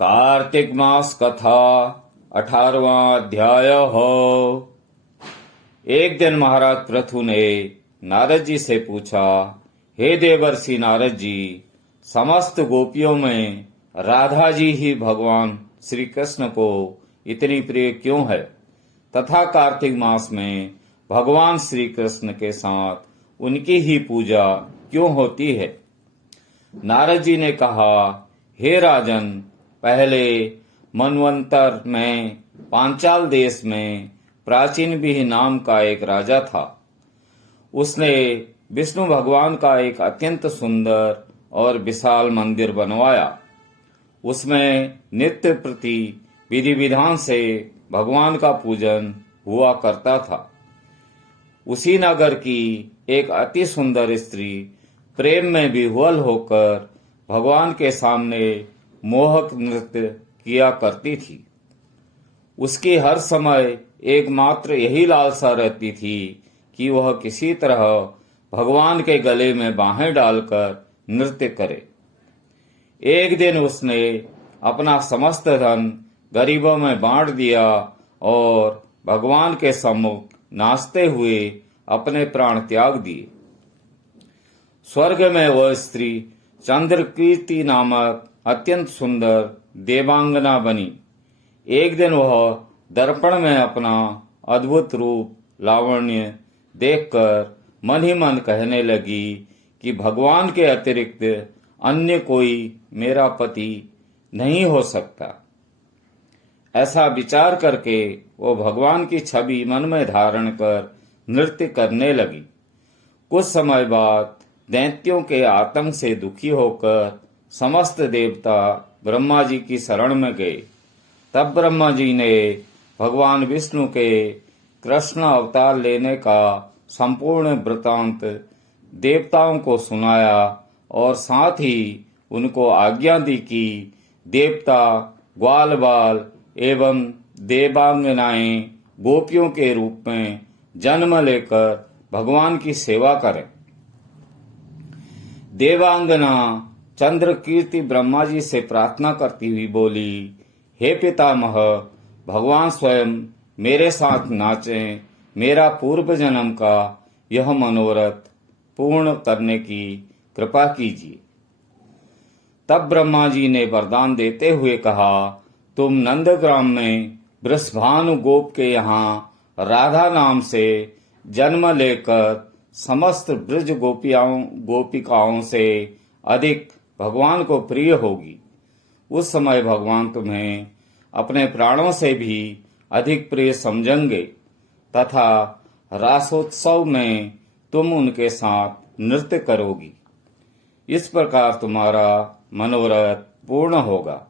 कार्तिक मास कथा 18वां अध्याय हो। एक दिन महाराज पृथु ने नारद जी से पूछा, हे देवर्षि नारद जी, समस्त गोपियों में राधा जी ही भगवान श्री कृष्ण को इतनी प्रिय क्यों है तथा कार्तिक मास में भगवान श्री कृष्ण के साथ उनकी ही पूजा क्यों होती है। नारद जी ने कहा, हे राजन, पहले मनवंतर में पांचाल देश में प्राचीन भी नाम का एक राजा था। उसने विष्णु भगवान का एक अत्यंत सुंदर और विशाल मंदिर बनवाया। उसमें नित्य प्रति विधि विधान से भगवान का पूजन हुआ करता था। उसी नगर की एक अति सुंदर स्त्री प्रेम में विह्वल होकर भगवान के सामने मोहक नृत्य किया करती थी। उसकी हर समय एकमात्र यही लालसा रहती थी कि वह किसी तरह भगवान के गले में बाहें डालकर नृत्य करे। एक दिन उसने अपना समस्त धन गरीबों में बांट दिया और भगवान के सम्मुख नाचते हुए अपने प्राण त्याग दिए। स्वर्ग में वह स्त्री चंद्रकीर्ति नामक अत्यंत सुंदर देवांगना बनी। एक दिन वह दर्पण में अपना अद्भुत रूप लावण्य देखकर मन ही मन कहने लगी कि भगवान के अतिरिक्त अन्य कोई मेरा पति नहीं हो सकता। ऐसा विचार करके वो भगवान की छवि मन में धारण कर नृत्य करने लगी। कुछ समय बाद दैत्यों के आतंक से दुखी होकर समस्त देवता ब्रह्मा जी की शरण में गए। तब ब्रह्मा जी ने भगवान विष्णु के कृष्ण अवतार लेने का संपूर्ण वृतांत देवताओं को सुनाया और साथ ही उनको आज्ञा दी कि देवता ग्वाल बाल एवं देवांगनाएं गोपियों के रूप में जन्म लेकर भगवान की सेवा करें। देवांगना चंद्रकीर्ति ब्रह्मा जी से प्रार्थना करती हुई बोली, हे पितामह, भगवान स्वयं मेरे साथ नाचें, मेरा पूर्व जन्म का यह मनोरथ पूर्ण करने की कृपा कीजिए। तब ब्रह्मा जी ने वरदान देते हुए कहा, तुम नंदग्राम में वृषभानु गोप के यहाँ राधा नाम से जन्म लेकर समस्त ब्रज गोपिकाओं से अधिक भगवान को प्रिय होगी। उस समय भगवान तुम्हें अपने प्राणों से भी अधिक प्रिय समझेंगे तथा रासोत्सव में तुम उनके साथ नृत्य करोगी। इस प्रकार तुम्हारा मनोरथ पूर्ण होगा।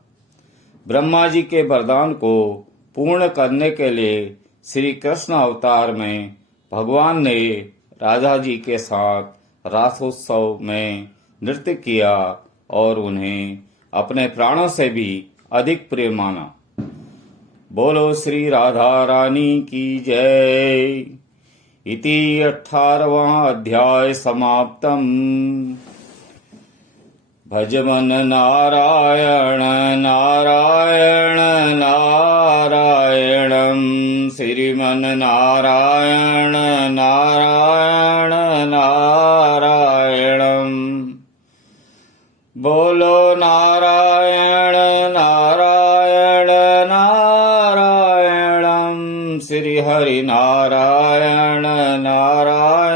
ब्रह्मा जी के वरदान को पूर्ण करने के लिए श्री कृष्ण अवतार में भगवान ने राधा जी के साथ रासोत्सव में नृत्य किया और उन्हें अपने प्राणों से भी अधिक प्रिय माना। बोलो श्री राधा रानी की जय। इति 18वां अध्याय समाप्तम। भजमन नारायण नारायण नारायणं श्रीमन नारायण नारायण नारायणं। बोलो नारायण नारायण नारायणं श्री हरि नारायण नारायण